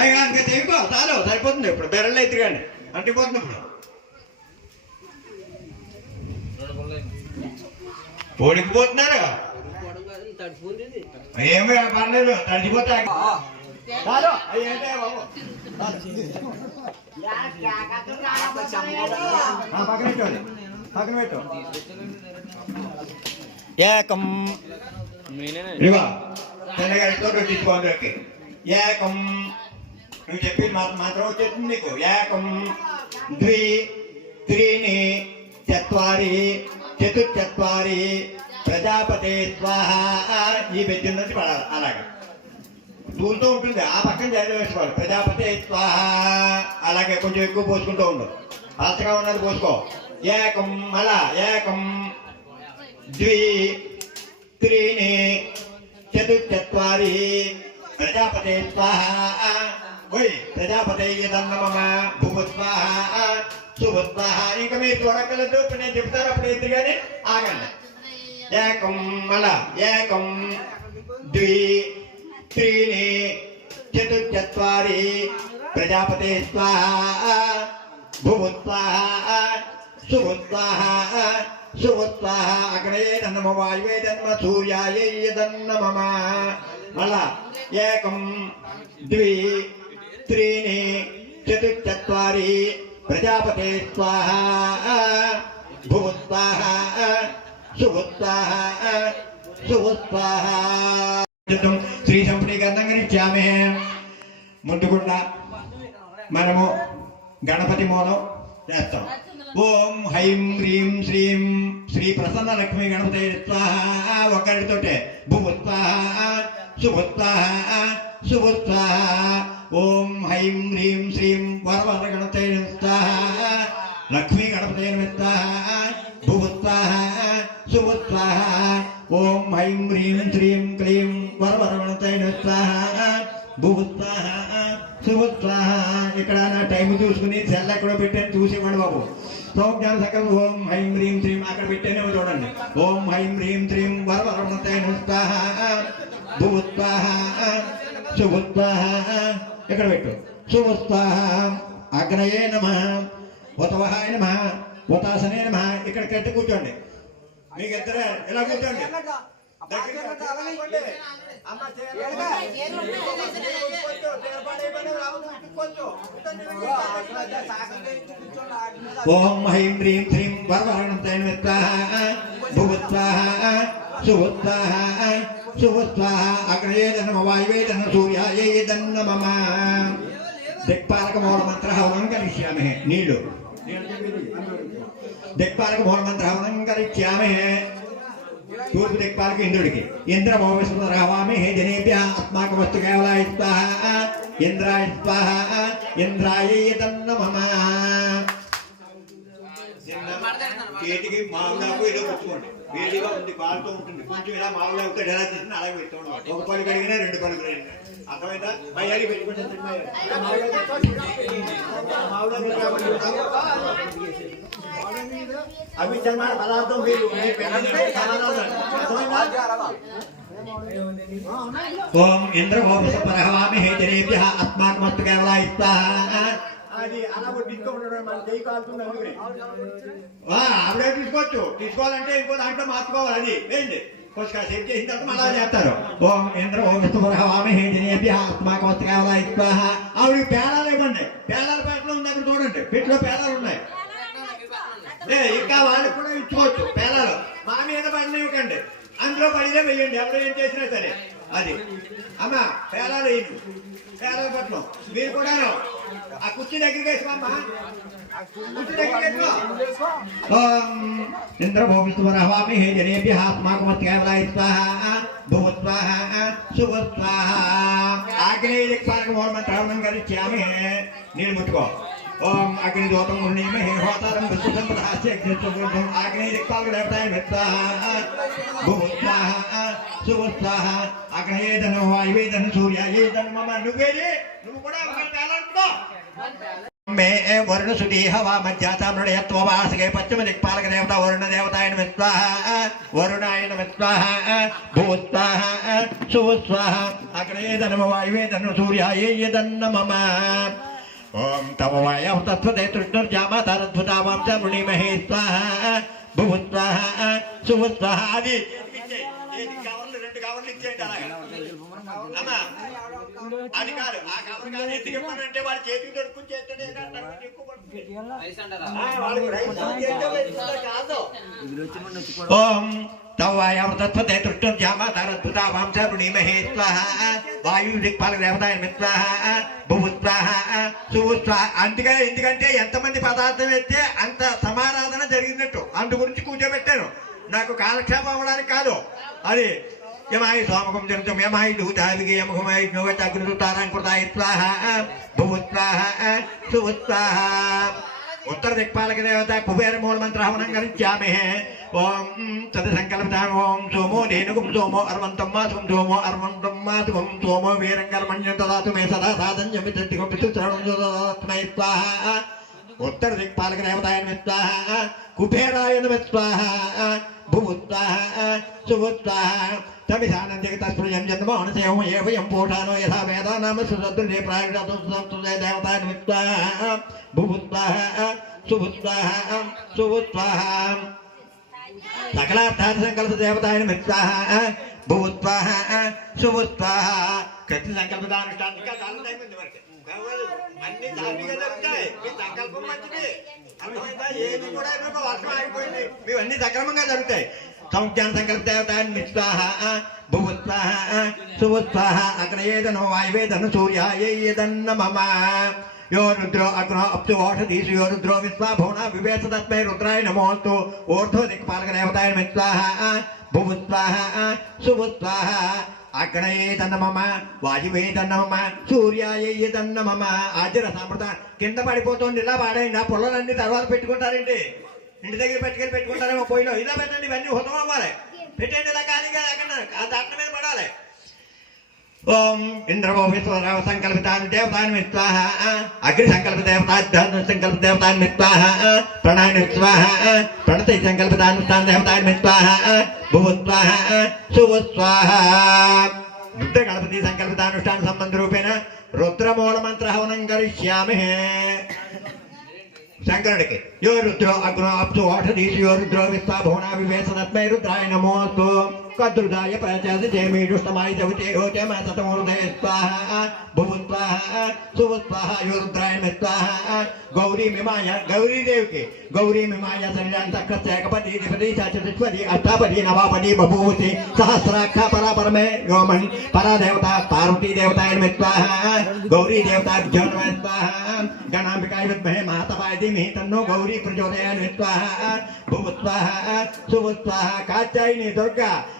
అయ్యా ఇంకా తెగిపో చాలు సరిపోతుంది ఇప్పుడు. బెరళ్ళు అయితే కానీ. అంటిపోతుంది ఇప్పుడు. ఓడికిపోతున్నారు ఏమి పర్లేదు. తడిచిపోతా చాలు అయ్యంటే బాబు. పక్కన పెట్టు పక్కన పెట్టు. ఏకం. తెల్లగారితో తీసుకోండి ఏకం నువ్వు చెప్పింది మాత్రం మాత్రం వచ్చేస్తుంది నీకు. ఏకం ద్వి త్రీని చత్వారి చతుర్చత్వారి ప్రజాపతి స్వాహ ఈ బెజ్జం నుంచి పడాలి అలాగా. దూరుతూ ఉంటుంది. ఆ పక్కన చదివేసుకోవాలి ప్రజాపతి స్వాహ అలాగే కొంచెం ఎక్కువ పోసుకుంటూ ఉండు. పలచగా ఉన్నది పోసుకో. ఏకం అలా. ఏకం ద్వి త్రీణి చతుర్చత్వారి ప్రజాపతే స్వాహ ఓయ్ ప్రజాపతే యదన్న మమ భూమ స్వాహ శుభ ఇంకా మీరు చూడగలదు ఇప్పుడు నేను చెప్తాను అప్పుడు ఎత్తు కానీ ఆగండి ఏకం అలా ఏకం ద్వి త్రీని చతుర్చత్వారి ప్రజాపతే స్వాహ భూమ స్వాహ శుభ అగ్నే నమ వాయువే జన్మ సూర్యాయ దన్న మళ్ళా ఏకం ద్వి త్రీని చతుర్చత్వారి ప్రజాపతే స్వాహ భూస్వాహ శుభస్వాహ శుభస్వాహ శ్రీ సంపుణీకరణం గణించామే ముందుకుండా మనము గణపతి మూలం చేస్తాం. ఓం హైం హ్రీం శ్రీం శ్రీ ప్రసన్న లక్ష్మీ గణపతి స్వాహ ఒకరితోటే భూము శుభోత్సాహ శుభోత్సాహ ఓం హైం హ్రీం శ్రీం వరవర గణపతి స్వాహ లక్ష్మీ గణపతి స్వాహ భూము శుభోత్సాహ ఓం హైం హ్రీం శ్రీం క్లీం వరవర గణపతి స్వాహ భూము శుభోత్సాహ ఇక్కడ నా టైం చూసుకుని సెల్ ఎక్కడో పెట్టాను చూసి ఇవ్వండి బాబు. సౌజ్ఞాన సకం ఓం హైం హ్రీం శ్రీం అక్కడ పెట్టానేమో చూడండి. ఓం హైం హ్రీం శ్రీం వరవరమతైన స్వాహ భూస్వాహ శుభస్వాహ ఇక్కడ పెట్టు. శుభస్వాహ అగ్నయే నమ. ఉతవహాయ నమ. ఉతాసనే నమ. ఇక్కడ కట్టి కూర్చోండి. మీకు ఇద్దరు ఇలా కూర్చోండి. ओम ह्रीं ह्रीं श्रीं वर्वहरणतैन्वित्वाः भुवत्वाः सुवत्वाः सुवत्वाः अग्रये धनम वायवे धन सूर्यायै धन्नमम दिक्पालक मोल मंत्र हवनं करिष्यामहे नीडु दिक्पालक मोल मंत्र हवनं करिष्यामि तूर्प दिक्पालक इंद्रुडिके। इंद्र भवेश्वर रावामि हे जनेभ्यः आत्माक वस्तु केवलायित्वाः ఇంద్రాయ స్వాహ ఇంద్రాయ నమ చేతికి మామూలు ఇలా పెట్టుకోండి వేడిగా ఉంది కాలుతో ఉంటుంది కొంచెం ఇలా మామూలు అవుతాడు ఎలా చేసినా అలాగే పెట్టుకోండి ఒక పని కడిగినా రెండు పనులు కడిగినా అర్థమైందా పెట్టుకుంటే అవి జన్మ పదార్థం వీలు మీ పెద్దది సమాధానం. అర్థమైందా? ఓం ఇంద్రభోపరహవామి హే జనేభ్య అస్మాకమస్తు కేవలాయ స్వాహ అది అలా వడ్డించుకో ఉండడం మన చేయి కాలుతుంది అందుకని. ఆ, ఆవిడే తీసుకోవచ్చు. తీసుకోవాలంటే ఇంకో దాంట్లో మార్చుకోవాలి అది. వేయండి కొంచెం సేవ్ చేసిన తర్వాత మళ్ళా చేస్తారు. ఓం ఇంద్ర ఓం విష్ణుహవామి హే జనేభ్య అస్మాకమస్తు కేవలాయ స్వాహ ఆవిడ పేలాలు ఇవ్వండి. పేలాల పేటలో ఉంది అక్కడ చూడండి. పెట్లో పేలాలు ఉన్నాయి. ఇంకా వాళ్ళకి కూడా ఇచ్చుకోవచ్చు. పేలాలు. మా మీద పడినవికండి అందులో పడిదే వెయ్యండి. ఎవరు ఏం చేసినా సరే. అది. అమ్మ పేలాలు వేయను పేలాల పట్లం మీరు కూడా ఆ కుర్చీ దగ్గరికి వేసుకోమ్మా కుర్చీ దగ్గరికి హే జనేభ్య ఆత్మాకమత్యావలాయ స్వాహ భూస్వాహ శుభస్వాహ ఆగ్నేయ దిక్పాలక నీళ్ళు ముట్టుకో. ओम अग्निदूतम उन्नीमहे मम मैं वर्ण सुधी हवा मध्याता मृणयत्व वास के पश्चिम दिक्पालक देवता वर्ण देवतायन नमस्वाहा वरुणाय नमस्वाहा भूस्वाहा सुवस्वाहा अग्नये धनम वायुवे धन ये धन मम। ఓం తమ వాయవ తత్వదే తృష్ణుర్జామ తరద్భుతా వంశ మృణిమహే స్వాహ భూస్వాహ సుస్వాహ అది రెండు కవర్లు ఇచ్చేయండి అలాగా. అమ్మా. అది కాదు. ఆ కవర్ కాదు. ఎందుకు ఇవ్వనంటే వాడు చేతికి దొరుకుని చేస్తాడే. ఓం స్వాహ భూస్వాహ సుస్వాహ అందుకని ఎందుకంటే ఎంతమంది పదార్థం ఎత్తే అంత సమారాధన జరిగినట్టు. అందు గురించి కూర్చోబెట్టాను. నాకు కాలక్షేపం అవ్వడానికి కాదు. అది यमाय स्वामकं जनितं यमाय दूताविगे यमकमाय नवताकृततारां कृताय स्वाहा भूत्स्वाहा सुवत्स्वाहा उत्तर दिक्पालक देवता कुबेर मूल मंत्र हवनं करिष्यामि ओम तदसङ्कल्पताम् ओम सोमो धेनुकुं सोमो अर्वन्तं मातुं सोमो अर्वन्तं मातुं सोमो वीरङ्कर्मण्यं ददातु मे सदा साधन्यं विदृष्टिको पितृचरणं ददातु मे स्वाहा। उत्तर दिक्पालक देवताय नमः स्वाहा। कुबेराय नमः स्वाहा। भूत्स्वाहा सुवत्स्वाहा ఏవయం పూషానో యథా వేదానామ సుసద్దులే ప్రాయుధే దేవతాయన స్వాహ భూస్వాహ సుస్వాహ సుస్వాహ సకలార్థార్థ సంకల్ప దేవతాయన మిత్రాహ భూత్వాహ సుభుత్వాహ కృష్ణ సంకల్పదానుష్ఠానం ఇంకా చాలా టైం ఉంది మనకి కావాలి. అన్ని ధార్మిక జరుగుతాయి మీ సంకల్పం మంచిది అర్థమైందా ఏది కూడా ఏదో వర్షం ఆగిపోయింది ఇవన్నీ సక్రమంగా జరుగుతాయి సంజ్ఞాన సంకల్ప దేవతాయన మిత్రాహ భూత్వాహ సుభుత్వాహ అగ్రయేదనో వాయువేదను సూర్యాయేదన్న మమ यो रुद्रो अग्नो अप्सु ओषधीषु यो रुद्रो विश्वाभुवना विवेश तस्मै रुद्राय नमोऽस्तु ऊर्ध्व दिक्पालकदेवताय नमः स्वाहा भुवस्वाहा सुभुस्वाहा అగ్నయే తన్నమమ వాయువే తన్నమమ సూర్యాయ తన్నమమ ఆజర సమృత కింద పడిపోతుంది ఇలా పాడైంది ఆ పొలాలన్నీ తర్వాత పెట్టుకుంటారండి ఇంటి దగ్గర పెట్టుకెళ్ళి పెట్టుకుంటారేమో పోయిలో ఇలా పెట్టండి ఇవన్నీ హుతం అవ్వాలి. పెట్టండి ఇలా ఖాళీగా లేకుండా దాంట్లో మీద పడాలి. ఓం ఇంద్రవో సంకల్పితాన్ని దేవతాన్ని మిత్వాహ అగ్ని సంకల్ప దేవత సంకల్ప దేవతాన్ని మిత్వాహ ప్రణాయన విత్వాహ ప్రణతి సంకల్పితాన్ని దేవతాన్ని మిత్వాహ భూస్వాహ సుస్వాహ బుద్ధ గణపతి సంకల్పితానుష్ఠాన సంబంధ రూపేణ రుద్రమూల మంత్ర హవనం కరిష్యామి. శంకరుడికి యో రుద్రో అగ్నో అప్సు ఓషధీషు యో రుద్రో విశ్వాభువనా వివేశ తస్మై రుద్రాయ నమోస్తు कद्रुदाय प्रचद जयमीडुष्टमाय चवते हो च मैं ततमूर्धय स्वाहा भुवन स्वाहा सुव स्वाहा योरुद्राय में स्वाहा गौरी मिमाया गौरी देव के गौरी सहस्राक्षा परापर में गोमन परा देवता पार्वती देवता देवता गणाम्बिकाय विद्महे महातपाय धीमहि तन्नो गौरी प्रचोदयात् स्वाहा भुव स्वाहा दुर्गा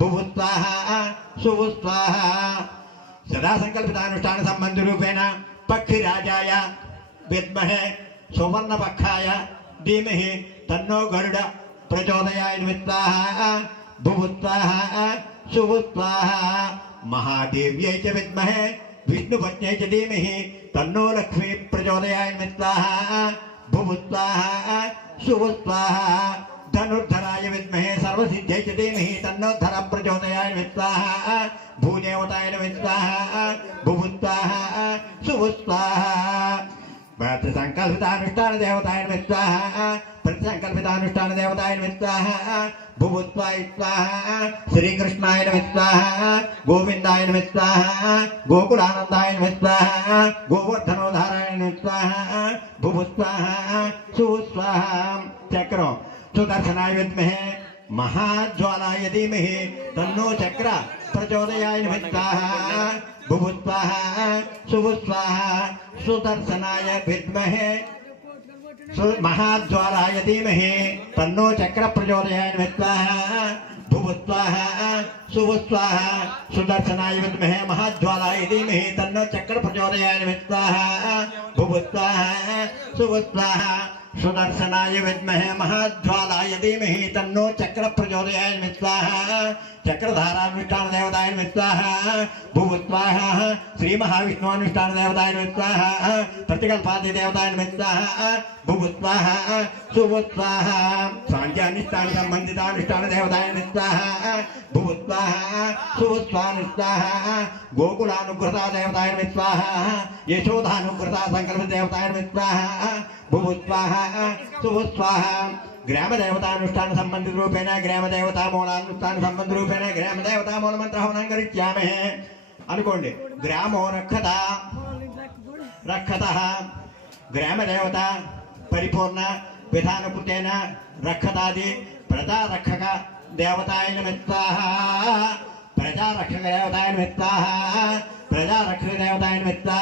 भुवु स्वाहा सुवु सदा संकल्पितानुष्ठान संबंधी रूपेण पक्षिराजाय, विद्महे, सुवर्णपक्षाय, धीमहि, तन्नो गरुड प्रचोदयाय स्वाहा महादेव्यै च विद्महे, विष्णुपत्न्यै च धीमहि, तन्नो लक्ष्मी प्रचोदयाय स्वाहा धनुर्धराय विद्महे सर्वसिद्ध्यै च धीमहि तन्नो प्रचोदयाय विद्वाः, भूदेवताय विद्वाः भुभुत्वाः सुभुस्वाः प्रतिसङ्कल्पितानुष्ठानदेवताय विद्वाः विद्वाः श्रीकृष्णाय गोविन्दाय गोकुलानन्दाय चक्रो वस्तु दर्शनायत में महाज्वाला यदि में ही तन्नो चक्र प्रचोदयाय स्वाहा बुभुस्वाहा सुभुस्वाहा सुदर्शनाय विद्महे महाज्वाला यदि में ही तन्नो चक्र प्रचोदयाय स्वाहा भुभुस्वाहा सुभुस्वाहा सुदर्शनाय विद्महे महाज्वाला यदि में ही तन्नो चक्र प्रचोदयाय स्वाहा भुभुस्वाहा सुभुस्वाहा सुदर्शनाय विद्महे महाज्वालाय धीमहि तन्नो चक्र प्रचोदयाय स्वाहा चक्रधारानुष्ठान देवताय स्वाहा भूस्वाहा श्री महाविष्णुनुष्ठान देवताय स्वाहा प्रतिकल्पादि देवताय स्वाहा भूस्वाहा सुभुस्वाहा सांख्यानुष्ठान संबंधितानुष्ठान देवताय स्वाहा भूस्वाहा सुभुस्वानुस्वाहा गोकुलानुग्रता देवताय स्वाहा यशोधानुग्रता संकल्प देवताय स्वाहा భూభుస్వాహ శుభుస్వాహ గ్రామదేవతానుష్ఠాన సంబంధిత రూపేణ గ్రామదేవతా మూలానుష్ఠాన సంబంధిత రూపేణ గ్రామదేవతా మూల మంత్ర హోనం కరిత్యామే అనుకోండి గ్రామో రక్షత రక్షత. గ్రామదేవత పరిపూర్ణ విధానకృతేన రక్షతాది ప్రజారక్షక దేవతాయ నిమిత్తా. ప్రజారక్షక దేవతాయ నిమిత్తా. ప్రజారక్షక దేవతాయ నిమిత్తా.